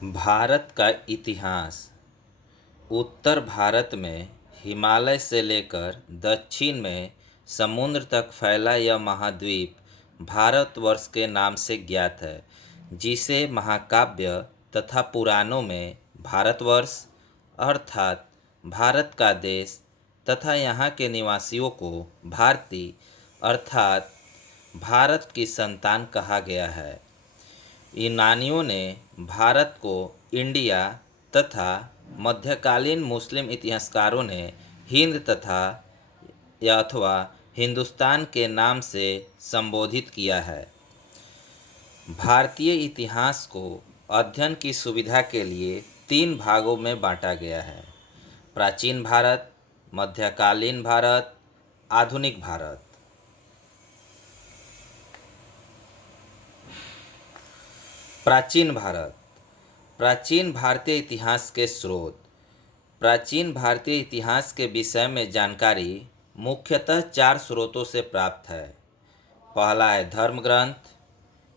भारत का इतिहास। उत्तर भारत में हिमालय से लेकर दक्षिण में समुद्र तक फैला यह महाद्वीप भारतवर्ष के नाम से ज्ञात है, जिसे महाकाव्य तथा पुराणों में भारतवर्ष अर्थात भारत का देश तथा यहाँ के निवासियों को भारतीय अर्थात भारत की संतान कहा गया है। यूनानियों ने भारत को इंडिया तथा मध्यकालीन मुस्लिम इतिहासकारों ने हिंद तथा या अथवा हिंदुस्तान के नाम से संबोधित किया है। भारतीय इतिहास को अध्ययन की सुविधा के लिए 3 भागों में बांटा गया है: प्राचीन भारत, मध्यकालीन भारत, आधुनिक भारत। प्राचीन भारत। प्राचीन भारतीय इतिहास के स्रोत। प्राचीन भारतीय इतिहास के विषय में जानकारी मुख्यतः 4 स्रोतों से प्राप्त है। पहला है धर्म ग्रंथ,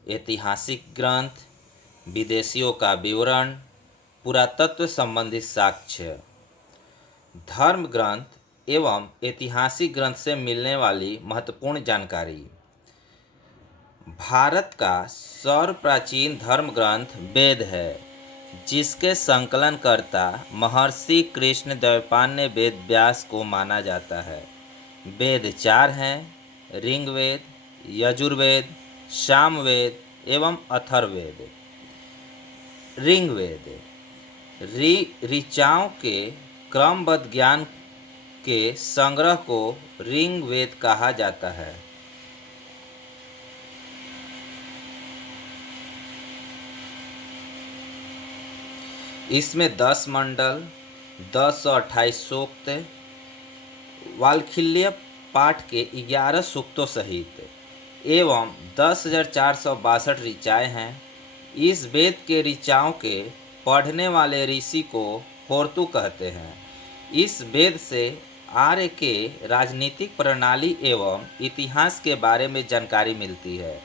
ऐतिहासिक ग्रंथ, विदेशियों का विवरण, पुरातत्व संबंधित साक्ष्य। धर्म ग्रंथ एवं ऐतिहासिक ग्रंथ से मिलने वाली महत्वपूर्ण जानकारी। भारत का सर्वप्राचीन धर्म ग्रंथ वेद है, जिसके संकलनकर्ता महर्षि कृष्णद्वैपायन वेद व्यास को माना जाता है। वेद 4 हैं: ऋग्वेद, यजुर्वेद, सामवेद एवं अथर्ववेद। ऋग्वेद ऋचाओं के क्रमबद्ध ज्ञान के संग्रह को ऋग्वेद कहा जाता है। इसमें 10 मंडल, 1028 सूक्त, वाल्खील्य पाठ के 11 सूक्तों सहित एवं 10,462 ऋचाएँ हैं। इस वेद के ऋचाओं के पढ़ने वाले ऋषि को होर्तु कहते हैं। इस वेद से आर्य के राजनीतिक प्रणाली एवं इतिहास के बारे में जानकारी मिलती है।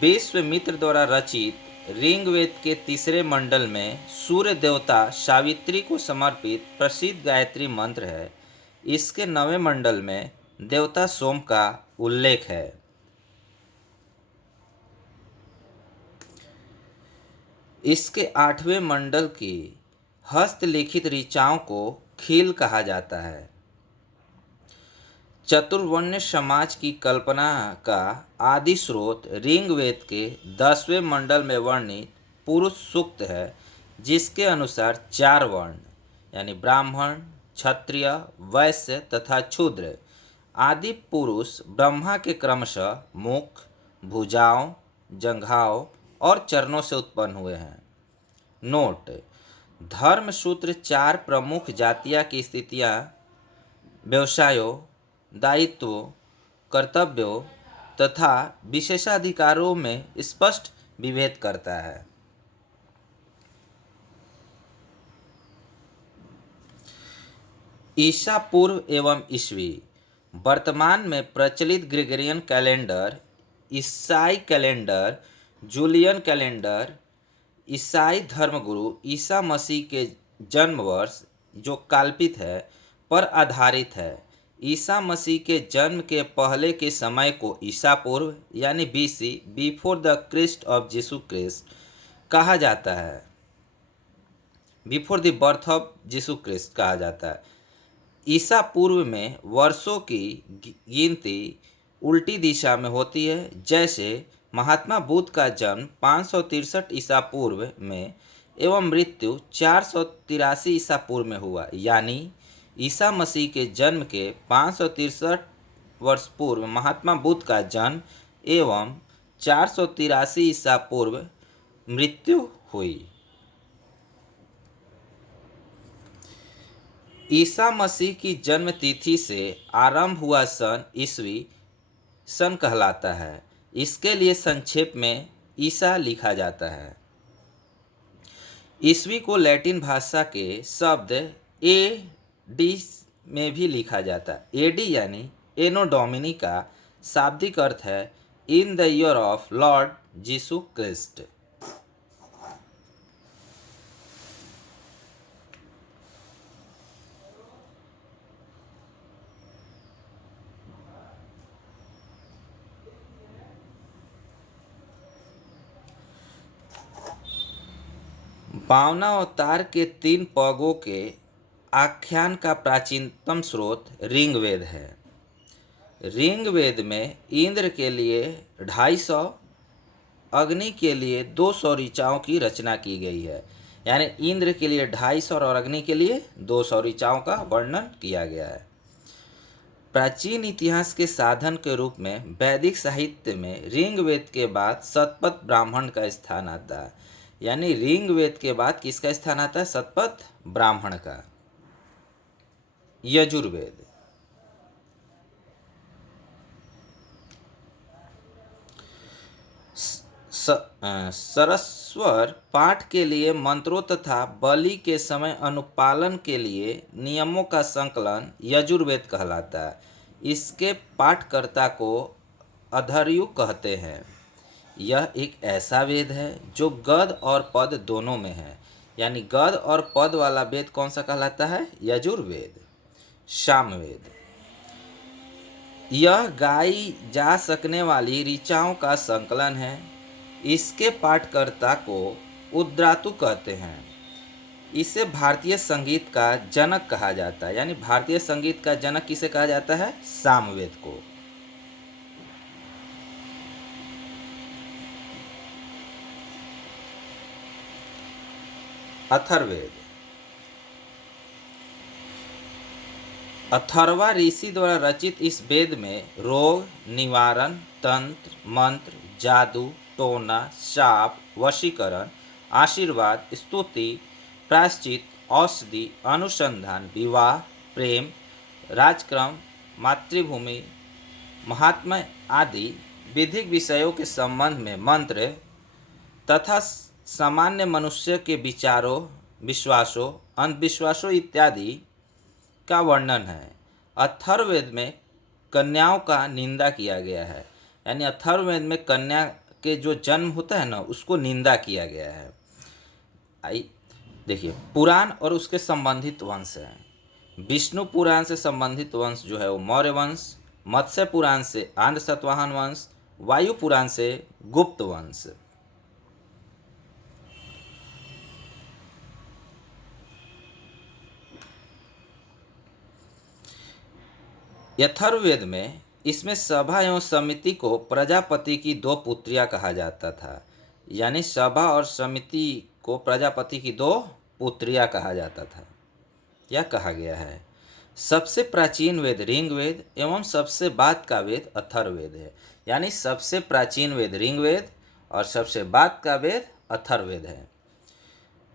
विश्वामित्र द्वारा रचित ऋग्वेद के 3 मंडल में सूर्य देवता सावित्री को समर्पित प्रसिद्ध गायत्री मंत्र है। इसके 9वें मंडल में देवता सोम का उल्लेख है। इसके 8वें मंडल की हस्तलिखित ऋचाओं को खील कहा जाता है। चतुर्वर्ण समाज की कल्पना का आदि स्रोत ऋग्वेद के 10वें मंडल में वर्णित पुरुष सूक्त है, जिसके अनुसार 4 वर्ण यानी ब्राह्मण, क्षत्रिय, वैश्य तथा शूद्र आदि पुरुष ब्रह्मा के क्रमशः मुख, भुजाओं, जंघाओं और चरणों से उत्पन्न हुए हैं। नोट: धर्म सूत्र 4 प्रमुख जातियां की स्थितियां, व्यवसायों, दायित्वों, कर्तव्यों तथा विशेषाधिकारों में स्पष्ट विभेद करता है। ईसा पूर्व एवं ईस्वी। वर्तमान में प्रचलित ग्रेगोरियन कैलेंडर, ईसाई कैलेंडर, जूलियन कैलेंडर ईसाई धर्मगुरु ईसा मसीह के जन्म वर्ष, जो काल्पनिक है, पर आधारित है। ईसा मसीह के जन्म के पहले के समय को ईसा पूर्व यानी BC, before the Christ of Jesus Christ कहा जाता है। Before the birth of Jesus Christ कहा जाता है। ईसा पूर्व में वर्षों की गिनती उल्टी दिशा में होती है, जैसे महात्मा बुद्ध का जन्म 563 ईसा पूर्व में एवं मृत्यु 483 ईसा पूर्व में हुआ, यानी ईसा मसीह के जन्म के 563 वर्ष पूर्व महात्मा बुद्ध का जन्म एवं 483 ईसा पूर्व मृत्यु हुई। ईसा मसीह की जन्म तिथि से आरंभ हुआ सन ईसवी सन कहलाता है। इसके लिए संक्षेप में ईसा लिखा जाता है। ईसवी को लैटिन भाषा के शब्द एडी में भी लिखा जाता है। एडी यानी एनो डोमिनी का शाब्दिक अर्थ है in the year of Lord Jesus Christ. वामनावतार के 3 पगों के आख्यान का प्राचीनतम स्रोत ऋग्वेद है। ऋग्वेद में इंद्र के लिए 250, अग्नि के लिए 200 ऋचाओं की रचना की गई है। यानी इंद्र के लिए 250 और अग्नि के लिए 200 ऋचाओं का वर्णन किया गया है। प्राचीन इतिहास के साधन के रूप में वैदिक साहित्य में ऋग्वेद के बाद शतपथ ब्राह्मण का स्थान आता है। यानी ऋग्वेद के बाद किसका स्थान आता है? शतपथ ब्राह्मण का। यजुर्वेद। सरस्वर पाठ के लिए मंत्रों तथा बलि के समय अनुपालन के लिए नियमों का संकलन यजुर्वेद कहलाता है। इसके पाठकर्ता को अधर्यु कहते हैं। यह एक ऐसा वेद है जो गद्य और पद दोनों में है। यानी गद्य और पद वाला वेद कौन सा कहलाता है? यजुर्वेद। सामवेद। यह गाई जा सकने वाली ऋचाओं का संकलन है। इसके पाठकर्ता को उद्रातु कहते हैं। इसे भारतीय संगीत का जनक कहा जाता है। यानी भारतीय संगीत का जनक किसे कहा जाता है? सामवेद को। अथर्ववेद। अथर्वा ऋषि द्वारा रचित इस वेद में रोग निवारण, तंत्र, मंत्र, जादू, टोना, शाप, वशीकरण, आशीर्वाद, स्तुति, प्रायश्चित, औषधि, अनुसंधान, विवाह, प्रेम, राजक्रम, मातृभूमि, महात्म्य आदि विधिक विषयों के संबंध में मंत्र तथा सामान्य मनुष्य के विचारों, विश्वासों, अंधविश्वासों इत्यादि का वर्णन है। अथर्ववेद में कन्याओं का निंदा किया गया है। यानी अथर्ववेद में कन्या के जो जन्म होता है ना, उसको निंदा किया गया है। देखिए, पुराण और उसके संबंधित वंश हैं। विष्णु पुराण से संबंधित वंश जो है वो मौर्य वंश, मत्स्य पुराण से आंध्र सतवाहन वंश, वायु पुराण से गुप्त वंश। अथर्ववेद में इसमें सभा एवं समिति को प्रजापति की 2 पुत्रियां कहा जाता था। यानी सभा और समिति को प्रजापति की 2 पुत्रियां कहा जाता था, यह कहा गया है। सबसे प्राचीन वेद ऋग्वेद एवं सबसे बाद का वेद अथर्ववेद है। यानी सबसे प्राचीन वेद ऋग्वेद और सबसे बाद का वेद अथर्ववेद है।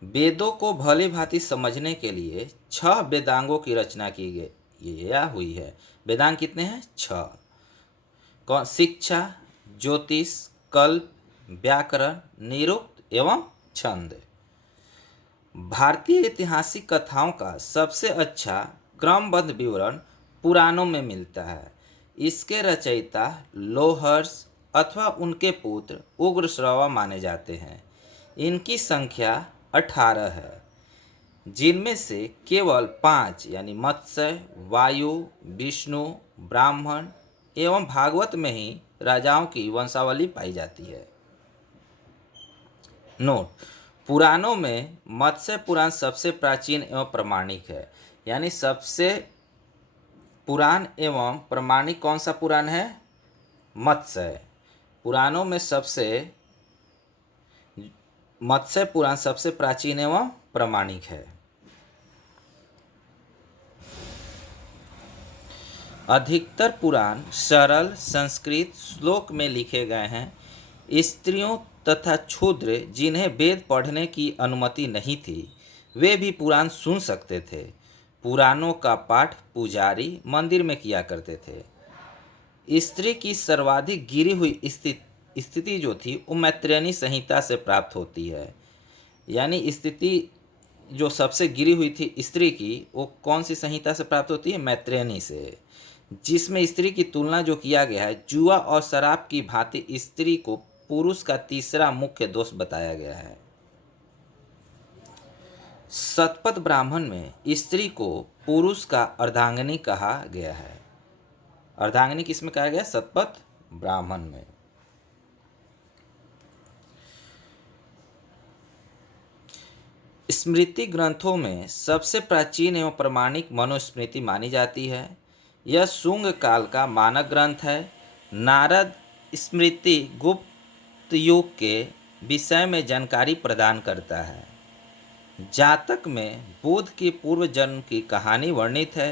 वेदों को भली भांति समझने के लिए 6 वेदांगों की रचना की गई हुई है। वेदांग कितने हैं? 6। कौन? शिक्षा, ज्योतिष, कल्प, व्याकरण, निरुक्त एवं छंद। भारतीय ऐतिहासिक कथाओं का सबसे अच्छा क्रमबद्ध विवरण पुराणों में मिलता है। इसके रचयिता लोहर्ष अथवा उनके पुत्र उग्रश्रवा माने जाते हैं। इनकी संख्या 18 है, जिनमें से केवल 5 यानी मत्स्य, वायु, विष्णु, ब्राह्मण एवं भागवत में ही राजाओं की वंशावली पाई जाती है। नोट: पुराणों में मत्स्य पुराण सबसे प्राचीन एवं प्रमाणिक है। यानी सबसे पुराण एवं प्रमाणिक कौन सा पुराण है? मत्स्य। पुराणों में मत्स्य पुराण सबसे प्राचीन एवं प्रमाणिक है। अधिकतर पुराण सरल संस्कृत श्लोक में लिखे गए हैं। स्त्रियों तथा क्षुद्र जिन्हें वेद पढ़ने की अनुमति नहीं थी, वे भी पुराण सुन सकते थे। पुराणों का पाठ पुजारी मंदिर में किया करते थे। स्त्री की सर्वाधिक गिरी हुई स्थिति जो थी वो मैत्रेयनी संहिता से प्राप्त होती है। यानी स्थिति जो सबसे गिरी हुई थी स्त्री की, वो कौन सी संहिता से प्राप्त होती है? मैत्रेयनी से, जिसमें स्त्री की तुलना जो किया गया है जुआ और शराब की भांति स्त्री को पुरुष का तीसरा मुख्य दोष बताया गया है। शतपथ ब्राह्मण में स्त्री को पुरुष का अर्धांगिनी कहा गया है। अर्धांगिनी किसमें कहा गया? शतपथ ब्राह्मण में। स्मृति ग्रंथों में सबसे प्राचीन एवं प्रमाणिक मनुस्मृति मानी जाती है। यह शुंग काल का मानक ग्रंथ है। नारद स्मृति गुप्त युग के विषय में जानकारी प्रदान करता है। जातक में बुद्ध की पूर्व जन्म की कहानी वर्णित है।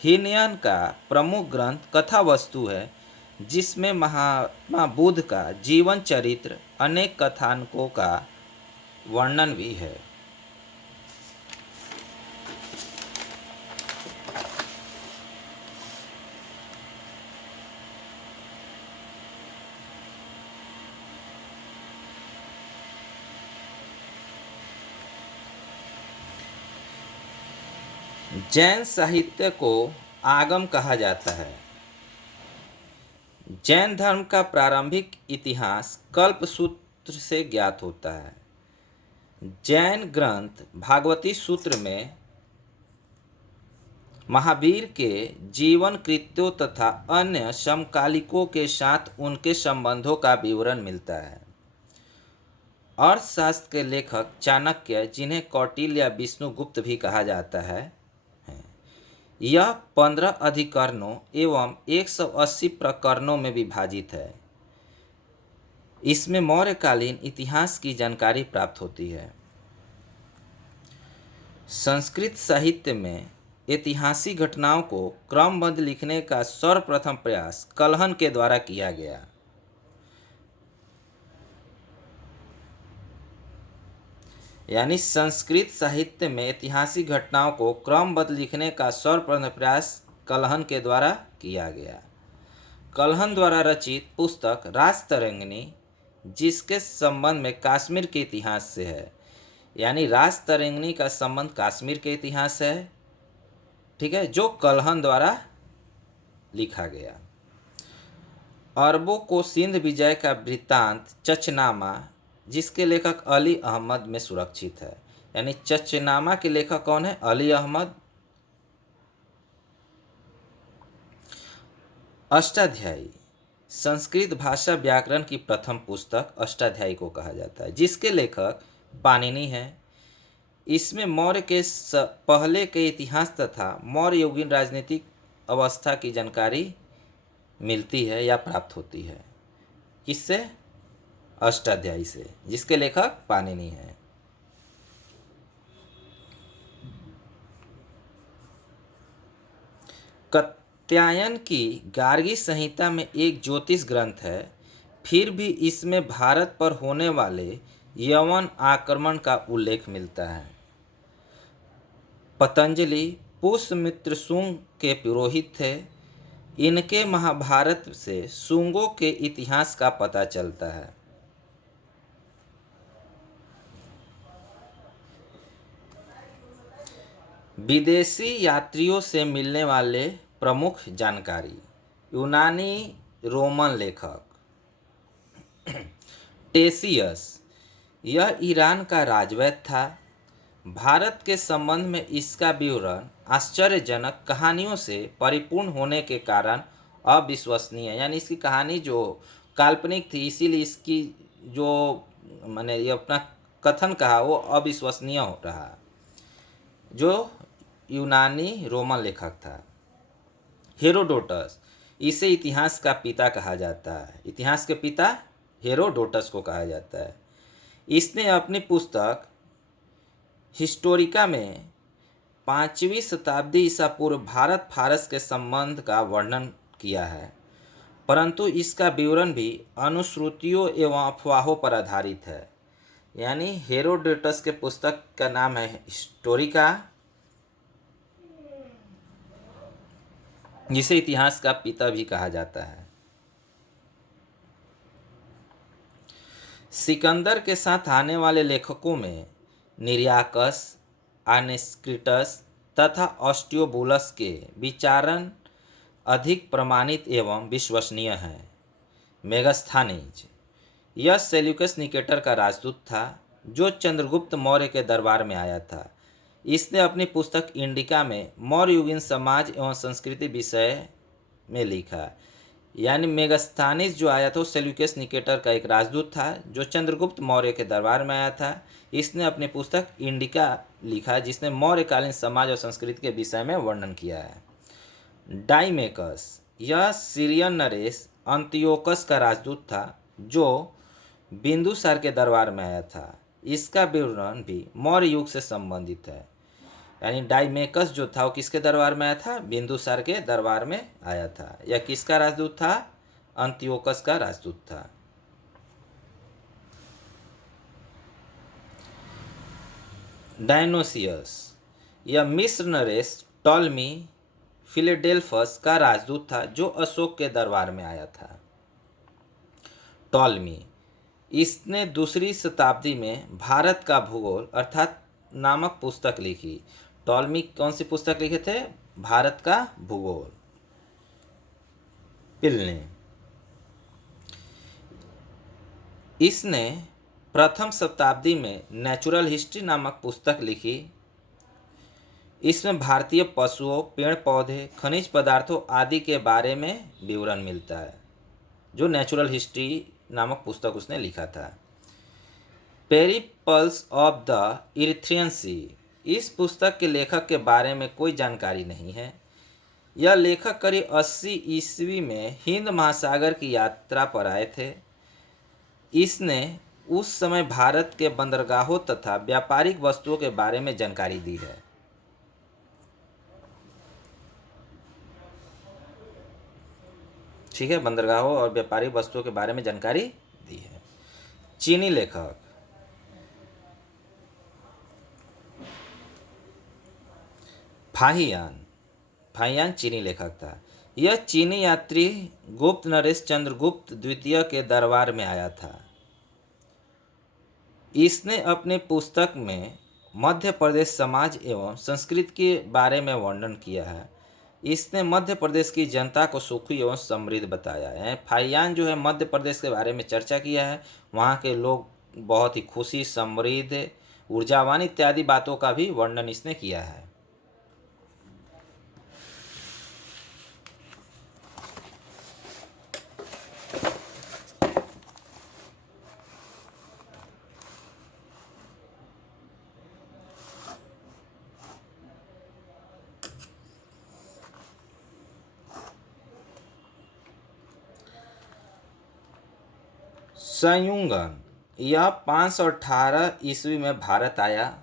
हीनयान का प्रमुख ग्रंथ कथा वस्तु है, जिसमें महात्मा बुद्ध का जीवन चरित्र अनेक कथानकों का वर्णन भी है। जैन साहित्य को आगम कहा जाता है। जैन धर्म का प्रारंभिक इतिहास कल्पसूत्र से ज्ञात होता है। जैन ग्रंथ भागवती सूत्र में महावीर के जीवन कृत्यों तथा अन्य समकालिकों के साथ उनके संबंधों का विवरण मिलता है। अर्थशास्त्र के लेखक चाणक्य, जिन्हें कौटिल्य या विष्णुगुप्त भी कहा जाता है, यह 15 अधिकरणों एवं 180 प्रकरणों में विभाजित है। इसमें मौर्यकालीन इतिहास की जानकारी प्राप्त होती है। संस्कृत साहित्य में ऐतिहासिक घटनाओं को क्रमबद्ध लिखने का सर्वप्रथम प्रयास कलहन के द्वारा किया गया। यानी संस्कृत साहित्य में ऐतिहासिक घटनाओं को क्रमबद्ध लिखने का सर्वप्रथम प्रयास कलहन के द्वारा किया गया। कलहन द्वारा रचित पुस्तक राजतरंगिणी, जिसके संबंध में कश्मीर के इतिहास से है, यानी राजतरंगिणी का संबंध कश्मीर के इतिहास है, ठीक है, जो कलहन द्वारा लिखा गया। अरबों को सिंध विजय का वृत्तांत चचनामा, जिसके लेखक अली अहमद में सुरक्षित है। यानी चचनामा के लेखक कौन है? अली अहमद। अष्टाध्यायी संस्कृत भाषा व्याकरण की प्रथम पुस्तक अष्टाध्यायी को कहा जाता है, जिसके लेखक पाणिनि है। इसमें मौर्य के पहले के इतिहास तथा मौर्य युगीन राजनीतिक अवस्था की जानकारी मिलती है या प्राप्त होती है। किससे? अष्टाध्यायी से, जिसके लेखक पाणिनि है। कात्यायन की गार्गी संहिता में एक ज्योतिष ग्रंथ है। फिर भी इसमें भारत पर होने वाले यवन आक्रमण का उल्लेख मिलता है। पतंजलि पुष्यमित्र शुंग के पुरोहित थे। इनके महाभारत से शुंगों के इतिहास का पता चलता है। विदेशी यात्रियों से मिलने वाले प्रमुख जानकारी। यूनानी रोमन लेखक टेसियस, यह ईरान का राजवैद्य था। भारत के संबंध में इसका विवरण आश्चर्यजनक कहानियों से परिपूर्ण होने के कारण अविश्वसनीय, यानी इसकी कहानी जो काल्पनिक थी, इसीलिए इसकी जो मैंने ये अपना कथन कहा वो अविश्वसनीय हो रहा। जो यूनानी रोमन लेखक था हेरोडोटस, इसे इतिहास का पिता कहा जाता है। इतिहास के पिता हेरोडोटस को कहा जाता है। इसने अपनी पुस्तक हिस्टोरिका में 5वीं शताब्दी ईसा पूर्व भारत फारस के संबंध का वर्णन किया है, परंतु इसका विवरण भी अनुश्रुतियों एवं अफवाहों पर आधारित है। यानी हेरोडोटस के पुस्तक का नाम है हिस्टोरिका, जिसे इतिहास का पिता भी कहा जाता है। सिकंदर के साथ आने वाले लेखकों में निरियाकस, आनेस्क्रिटस तथा ऑस्टियोबुलस के विचारण अधिक प्रमाणित एवं विश्वसनीय हैं। मेगास्थनीज, यह सेल्यूकस निकेटर का राजदूत था, जो चंद्रगुप्त मौर्य के दरबार में आया था। इसने अपनी पुस्तक इंडिका में मौर्य युगीन समाज एवं संस्कृति विषय में लिखा। यानी मेगास्थानीज जो आया था वो सेल्यूकस निकेटर का एक राजदूत था जो चंद्रगुप्त मौर्य के दरबार में आया था। इसने अपनी पुस्तक इंडिका लिखा जिसने मौर्यकालीन समाज और संस्कृति के विषय में वर्णन किया है। डाइमेकस, यह सीरियन नरेश अंतियोकस का राजदूत था जो बिंदुसार के दरबार में आया था। इसका विवरण भी मौर्य युग से संबंधित है। यानी डाइमेकस जो था वो किसके दरबार में आया था? बिंदुसार के दरबार में आया था। यह किसका राजदूत था? अंतियोकस का राजदूत था। डायनोसियस, यह मिस्र नरेश टॉलमी फिलेडेल्फस का राजदूत था जो अशोक के दरबार में आया था। टॉलमी, इसने दूसरी शताब्दी में भारत का भूगोल अर्थात नामक पुस्तक लिखी। टॉलमी कौन सी पुस्तक लिखे थे? भारत का भूगोल। पिलने, इसने प्रथम शताब्दी में नेचुरल हिस्ट्री नामक पुस्तक लिखी। इसमें भारतीय पशुओं, पेड़ पौधे, खनिज पदार्थों आदि के बारे में विवरण मिलता है। जो नेचुरल हिस्ट्री नामक पुस्तक उसने लिखा था। पेरिपल्स ऑफ द इरिथ्रियन सी, इस पुस्तक के लेखक के बारे में कोई जानकारी नहीं है। यह लेखक करीब 80 ईस्वी में हिंद महासागर की यात्रा पर आए थे। इसने उस समय भारत के बंदरगाहों तथा व्यापारिक वस्तुओं के बारे में जानकारी दी है। ठीक है, बंदरगाहों और व्यापारिक वस्तुओं के बारे में जानकारी दी है। चीनी लेखक फाहियान, फाहियान चीनी लेखक था। यह चीनी यात्री गुप्त नरेश चंद्रगुप्त द्वितीय के दरबार में आया था। इसने अपनी पुस्तक में मध्य प्रदेश समाज एवं संस्कृति के बारे में वर्णन किया है। इसने मध्य प्रदेश की जनता को सुखी एवं समृद्ध बताया है। फाहियान जो है मध्य प्रदेश के बारे में चर्चा किया है। वहाँ के लोग बहुत ही खुशी, समृद्ध, ऊर्जावान इत्यादि बातों का भी वर्णन इसने किया है। संयुंगन, यह 518 ईस्वी में भारत आया।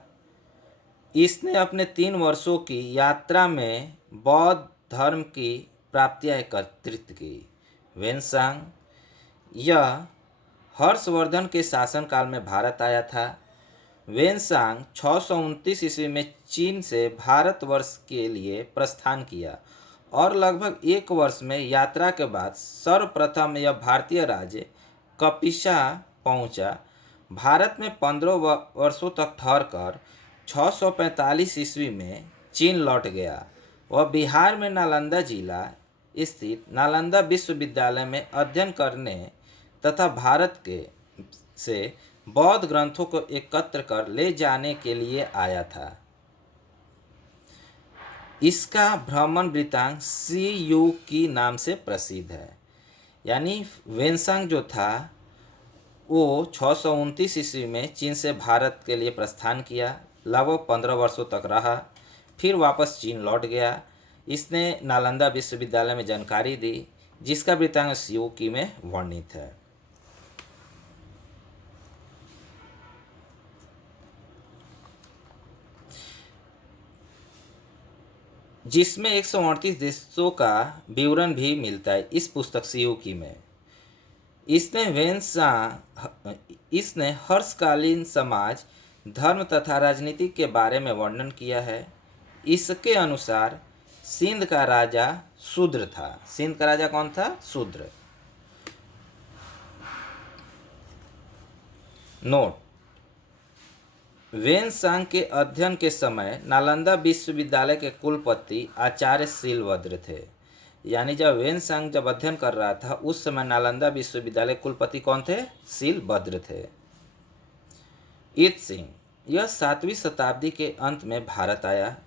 इसने अपने 3 वर्षों की यात्रा में बौद्ध धर्म की प्राप्तियां एकत्रित की। वेनसांग, यह हर्षवर्धन के शासनकाल में भारत आया था। वेनसांग 629 ईस्वी में चीन से भारतवर्ष के लिए प्रस्थान किया और लगभग 1 वर्ष में यात्रा के बाद सर्वप्रथम यह भारतीय राज्य कपिसा पहुंचा। भारत में 15 वर्षों तक ठहरकर 645 ईस्वी में चीन लौट गया। वह बिहार में नालंदा जिला स्थित नालंदा विश्वविद्यालय में अध्ययन करने तथा भारत के से बौद्ध ग्रंथों को एकत्र कर ले जाने के लिए आया था। इसका भ्रमण वृत्तांत सी यू की नाम से प्रसिद्ध है। यानी वेनसांग जो था वो 629 ईस्वी में चीन से भारत के लिए प्रस्थान किया, लगभग 15 वर्षों तक रहा, फिर वापस चीन लौट गया। इसने नालंदा विश्वविद्यालय में जानकारी दी जिसका वृत्तांत सियोकी में वर्णित है। जिसमें 138 देशों का विवरण भी मिलता है इस पुस्तक सियोकी में। इसने हर्षकालीन समाज, धर्म तथा राजनीति के बारे में वर्णन किया है। इसके अनुसार सिंध का राजा शूद्र था। सिंध का राजा कौन था? शूद्र। नोट, वेनसांग के अध्ययन के समय नालंदा विश्वविद्यालय के कुलपति आचार्य शीलभद्र थे। यानी जब वेनसांग अध्ययन कर रहा था उस समय नालंदा विश्वविद्यालय कुलपति कौन थे? शीलभद्र थे। इत सिंह, यह 7वीं शताब्दी के अंत में भारत आया।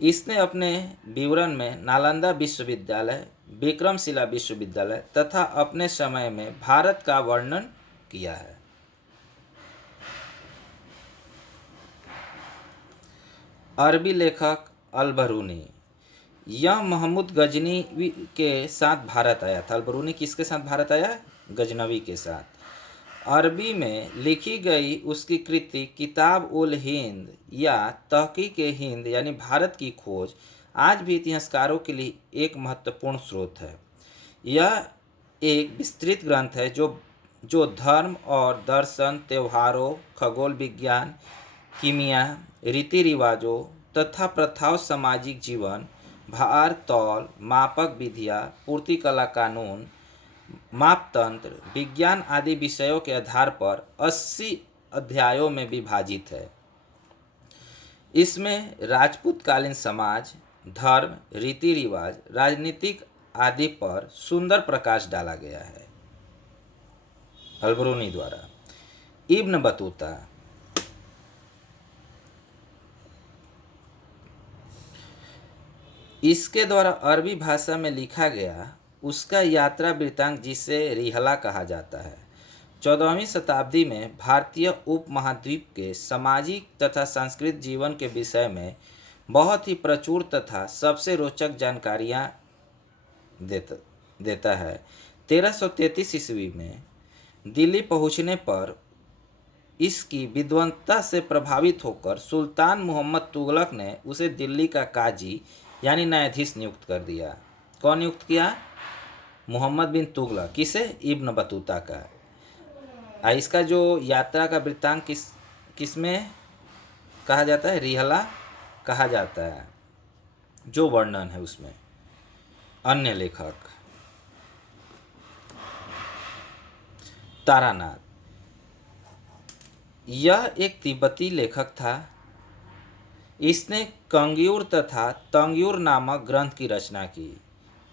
इसने अपने विवरण में नालंदा विश्वविद्यालय, विक्रमशिला विश्वविद्यालय तथा अपने समय में भारत का वर्णन किया है। अरबी लेखक अल-बरूनी, यह महमूद गजनी के साथ भारत आया था। अल-बरूनी किसके साथ भारत आया? गजनवी के साथ। अरबी में लिखी गई उसकी कृति किताब उल हिंद या तहकीक हिंद यानी भारत की खोज आज भी इतिहासकारों के लिए एक महत्वपूर्ण स्रोत है। यह एक विस्तृत ग्रंथ है जो धर्म और दर्शन, त्योहारों, खगोल विज्ञान, कीमिया, रीति रिवाजों तथा प्रथाओं, सामाजिक जीवन, भार तौल, मापक विधियाँ, पूर्ति कला कानून, मापतंत्र, विज्ञान आदि विषयों के आधार पर 80 अध्यायों में विभाजित है। इसमें राजपूतकालीन समाज, धर्म, रीति रिवाज, राजनीतिक आदि पर सुंदर प्रकाश डाला गया है। अल-बरूनी द्वारा। इब्न बतूता, इसके द्वारा अरबी भाषा में लिखा गया उसका यात्रा वृत्तांत, जिसे रिहला कहा जाता है, 14वीं शताब्दी में भारतीय उपमहाद्वीप के सामाजिक तथा सांस्कृतिक जीवन के विषय में बहुत ही प्रचुर तथा सबसे रोचक जानकारियाँ देता है। 1333 ईस्वी में दिल्ली पहुँचने पर इसकी विद्वत्ता से प्रभावित होकर सुल्तान मोहम्मद तुगलक ने उसे दिल्ली का काजी यानी न्यायाधीश नियुक्त कर दिया। कौन नियुक्त किया? मोहम्मद बिन तुगलक। किसे? इब्न बतूता का। इसका जो यात्रा का वृत्तांत किस में कहा जाता है? रिहला कहा जाता है, जो वर्णन है उसमें। अन्य लेखक तारानाथ, यह एक तिब्बती लेखक था। इसने कंग्यूर तथा तंग्यूर नामक ग्रंथ की रचना की।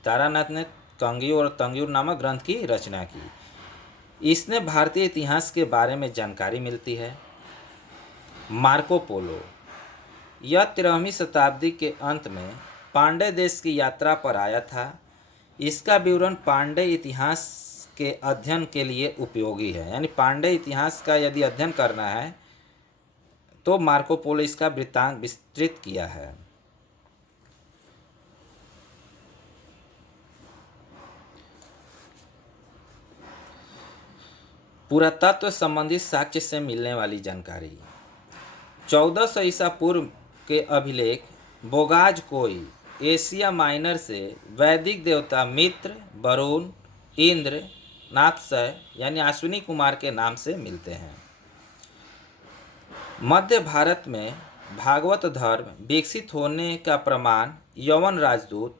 तारानाथ ने कंग्यूर और तंग्यूर नामक ग्रंथ की रचना की। इसने भारतीय इतिहास के बारे में जानकारी मिलती है। मार्को पोलो, यह 13वीं शताब्दी के अंत में पांड्य देश की यात्रा पर आया था। इसका विवरण पांड्य इतिहास के अध्ययन के लिए उपयोगी है। यानी पांड्य इतिहास का यदि अध्ययन करना है तो मार्को पोलो इसका वृत्तांत विस्तृत किया है। पुरातत्व संबंधी साक्ष्य से मिलने वाली जानकारी। 1400 ईसा पूर्व के अभिलेख बोगाज कोई एशिया माइनर से वैदिक देवता मित्र, वरुण, इंद्र, नाथसय यानी अश्विनी कुमार के नाम से मिलते हैं। मध्य भारत में भागवत धर्म विकसित होने का प्रमाण यवन राजदूत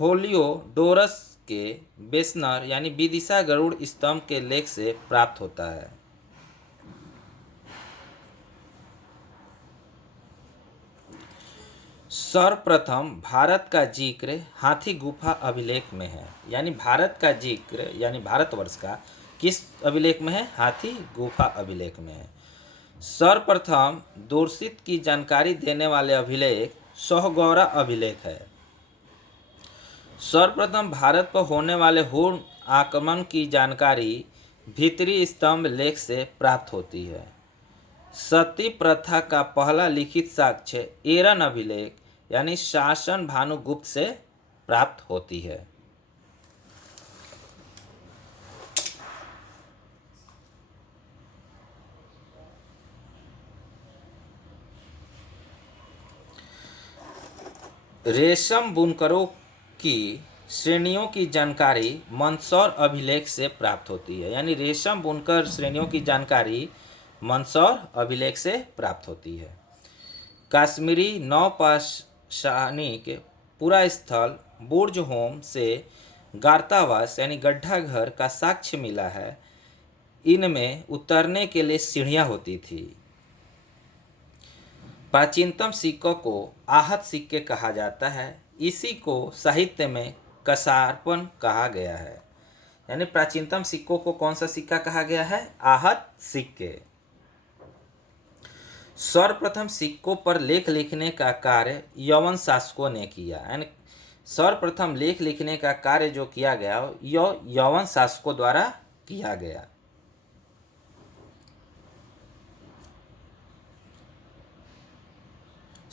होलियोडोरस के बेसनर यानी विदिशा गरुड़ स्तंभ के लेख से प्राप्त होता है। सर्वप्रथम भारत का जिक्र हाथी गुफा अभिलेख में है। यानी भारत का जिक्र यानी भारतवर्ष का किस अभिलेख में है? हाथी गुफा अभिलेख में है। सर्वप्रथम दूरस्थित की जानकारी देने वाले अभिलेख सोहगौरा अभिलेख है। सर्वप्रथम भारत पर होने वाले हुन आक्रमण की जानकारी भीतरी स्तंभ लेख से प्राप्त होती है। सती प्रथा का पहला लिखित साक्ष्य एरन अभिलेख यानी शासन भानुगुप्त से प्राप्त होती है। रेशम बुनकरों की श्रेणियों की जानकारी मंदसौर अभिलेख से प्राप्त होती है। यानी रेशम बुनकर श्रेणियों की जानकारी मंदसौर अभिलेख से प्राप्त होती है। कश्मीरी नौपाषाणिक पुरा स्थल बुर्ज होम से गार्तावास यानी गड्ढा घर का साक्ष्य मिला है। इनमें उतरने के लिए सीढ़ियां होती थी। प्राचीनतम सिक्कों को आहत सिक्के कहा जाता है। इसी को साहित्य में कसारपन कहा गया है। यानी प्राचीनतम सिक्कों को कौन सा सिक्का कहा गया है? आहत सिक्के। सर्वप्रथम सिक्कों पर लेख लिखने का कार्य यवन शासकों ने किया। यानी सर्वप्रथम लेख लिखने का कार्य जो किया गया यह यवन शासकों द्वारा किया गया।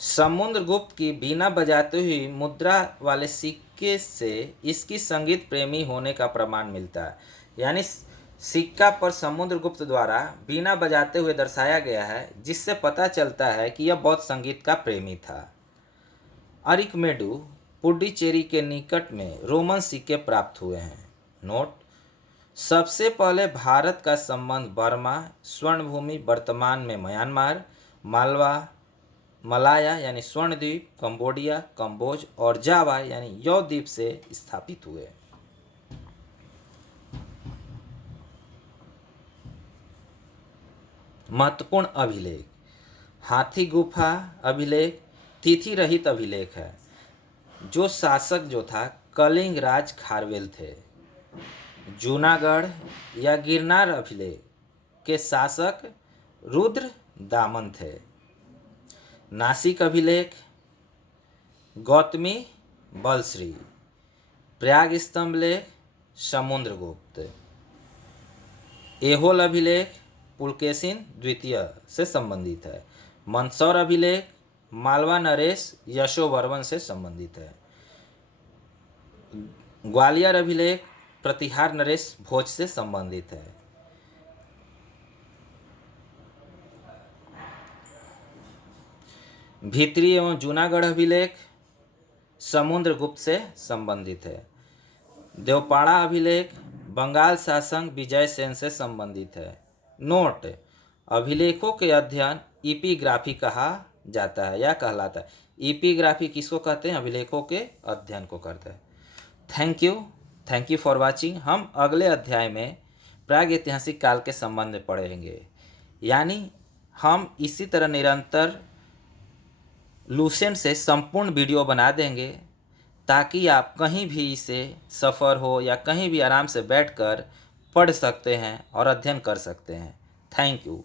समुद्रगुप्त की बीना बजाते हुए मुद्रा वाले सिक्के से इसकी संगीत प्रेमी होने का प्रमाण मिलता है। यानी सिक्का पर समुद्रगुप्त द्वारा बीना बजाते हुए दर्शाया गया है, जिससे पता चलता है कि यह बौद्ध संगीत का प्रेमी था। अरिकमेडु पुडुचेरी के निकट में रोमन सिक्के प्राप्त हुए हैं। नोट: सबसे पहले भारत का संबंध बर्मा, स्वर्णभूमि वर्तमान में म्यांमार, मालवा, मलाया यानी स्वर्ण द्वीप, कंबोडिया, कंबोज और जावा यानी यव द्वीप से स्थापित हुए। महत्वपूर्ण अभिलेख: हाथी गुफा अभिलेख तिथि रहित अभिलेख है। जो शासक जो था कलिंग राज खारवेल थे। जूनागढ़ या गिरनार अभिलेख के शासक रुद्र दामन थे। नासिक अभिलेख गौतमी बलश्री। प्रयाग स्तंभ लेख समुद्रगुप्त। ऐहोल अभिलेख पुलकेशिन द्वितीय से संबंधित है। मंदसौर अभिलेख मालवा नरेश यशोवर्मन से संबंधित है। ग्वालियर अभिलेख प्रतिहार नरेश भोज से संबंधित है। भीतरी एवं जूनागढ़ अभिलेख समुद्रगुप्त से संबंधित है। देवपाड़ा अभिलेख बंगाल शासक विजय सेन से संबंधित है। नोट: अभिलेखों के अध्ययन इपिग्राफी कहा जाता है या कहलाता है। इपिग्राफी किसको कहते हैं? अभिलेखों के अध्ययन को करते हैं। Thank you for watching. हम अगले अध्याय में प्राग ऐतिहासिक काल के संबंध में पढ़ेंगे। यानी हम इसी तरह निरंतर लूसेंट से संपूर्ण वीडियो बना देंगे, ताकि आप कहीं भी इसे सफ़र हो या कहीं भी आराम से बैठकर पढ़ सकते हैं और अध्ययन कर सकते हैं। Thank you.